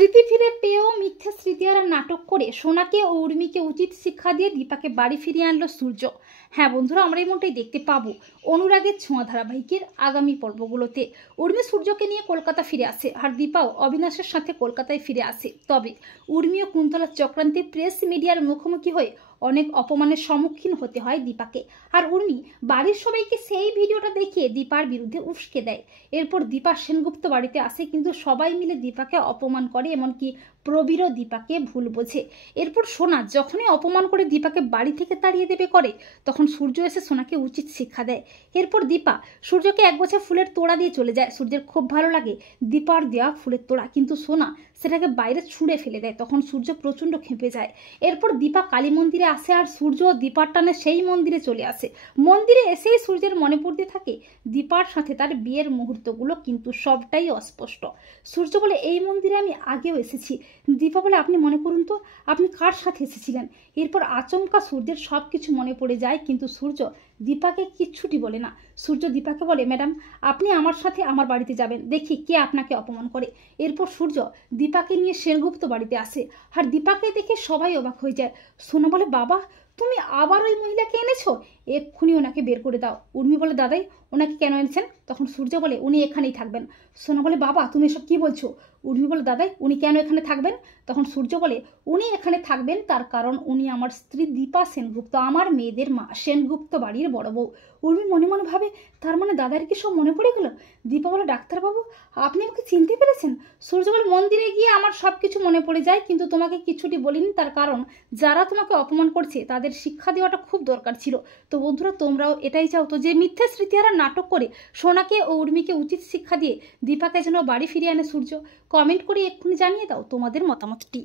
স্মৃতি ফিরে পেয়েও মিথ্যা স্মৃতিহারা নাটক করে সোনাকে ও উর্মিকে উচিত শিক্ষা দিয়ে দীপাকে বাড়ি ফিরিয়ে আনলো সূর্য। হ্যাঁ বন্ধুরা, আমরা এমনটাই দেখতে পাবো অনুরাগের ছোঁয়া ধারাবাহিকের আগামী পর্বগুলোতে। উর্মি সূর্যকে নিয়ে কলকাতা ফিরে আসে, আর দীপাও অবিনাশের সাথে কলকাতায় ফিরে আসে। তবে উর্মি ও কুন্তলার চক্রান্তে প্রেস মিডিয়ার মুখোমুখি হয়ে অনেক অপমানের সম্মুখীন হতে হয় দীপাকে। আর উর্মি বাড়ির সবাইকে সেই ভিডিওটা দেখিয়ে দীপার বিরুদ্ধে উস্কে দেয়। এরপর দীপা সেনগুপ্ত বাড়িতে আসে, কিন্তু সবাই মিলে দীপাকে অপমান করে, এমনকি প্রবীরও দীপাকে ভুল বোঝে। এরপর সোনা যখনই অপমান করে দীপাকে বাড়ি থেকে তাড়িয়ে দেবে করে, তখন সূর্য এসে সোনাকে উচিত শিক্ষা দেয়। এরপর দীপা সূর্যকে এক গোছা ফুলের তোড়া দিয়ে চলে যায়। সূর্যের খুব ভালো লাগে দীপার দেওয়া ফুলের তোড়া, কিন্তু সোনা সেটাকে বাইরে ছুঁড়ে ফেলে দেয়। তখন সূর্য প্রচণ্ড খেপে যায়। এরপর দীপা কালী মন্দিরে আসে, আর সূর্য দীপার টানে সেই মন্দিরে চলে আসে। মন্দিরে এসেই সূর্যের মনে পড়তে থাকে দীপার সাথে তার বিয়ের মুহূর্তগুলো, কিন্তু সবটাই অস্পষ্ট। সূর্য বলে, এই মন্দিরে আমি আগেও এসেছি। দীপা বলে, আপনি মনে করুন তো আপনি কার সাথে এসেছিলেন। এরপর আচমকা সূর্যের সব কিছু মনে পড়ে যায়, কিন্তু সূর্য দীপাকে কিচ্ছুটি বলে না। সূর্য দীপাকে বলে, ম্যাডাম আপনি আমার সাথে আমার বাড়িতে যাবেন, দেখি কে আপনাকে অপমান করে। এরপর সূর্য দীপাকে নিয়ে সেনগুপ্ত বাড়িতে আসে, আর দীপাকে দেখে সবাই অবাক হয়ে যায়। সোনা বলে, বাবা তুমি আবার ওই মহিলাকে এনেছো, এক্ষুনি ওনাকে বের করে দাও। উর্মি বলে, দাদাই ওনাকে কেন এনেছেন? তখন সূর্য বলে, উনি এখানেই থাকবেন। সোনা বলে, বাবা তুমি এসব কি বলছো? উর্মি বলে, দাদাই উনি কেন এখানে থাকবেন? তখন সূর্য বলে, উনি এখানে থাকবেন তার কারণ উনি আমার স্ত্রী দীপা সেনগুপ্ত, আমার মেয়েদের মা, সেনগুপ্ত বাড়ির বড় বউ। উর্মি মনে মনে ভাবে, তার মানে দাদার কি সব মনে পড়ে গেল? দীপা বলে, ডাক্তারবাবু আপনি আমাকে চিনতে পেরেছেন? সূর্য বলে, মন্দিরে গিয়ে আমার সব কিছু মনে পড়ে যায়, কিন্তু তোমাকে কিছুটি বলিনি, তার কারণ যারা তোমাকে অপমান করছে তাদের শিক্ষা দেওয়াটা খুব দরকার ছিল। তো বন্ধুরা, তোমরাও এটাই চাও তো যে মিথ্যে স্মৃতিহারা নাটক করে সোনাকে ও উর্মিকে উচিত শিক্ষা দিয়ে দীপাকে যেন বাড়ি ফিরিয়ে আনে সূর্য? কমেন্ট করে এক্ষুনি জানিয়ে দাও তোমাদের মতামতটি।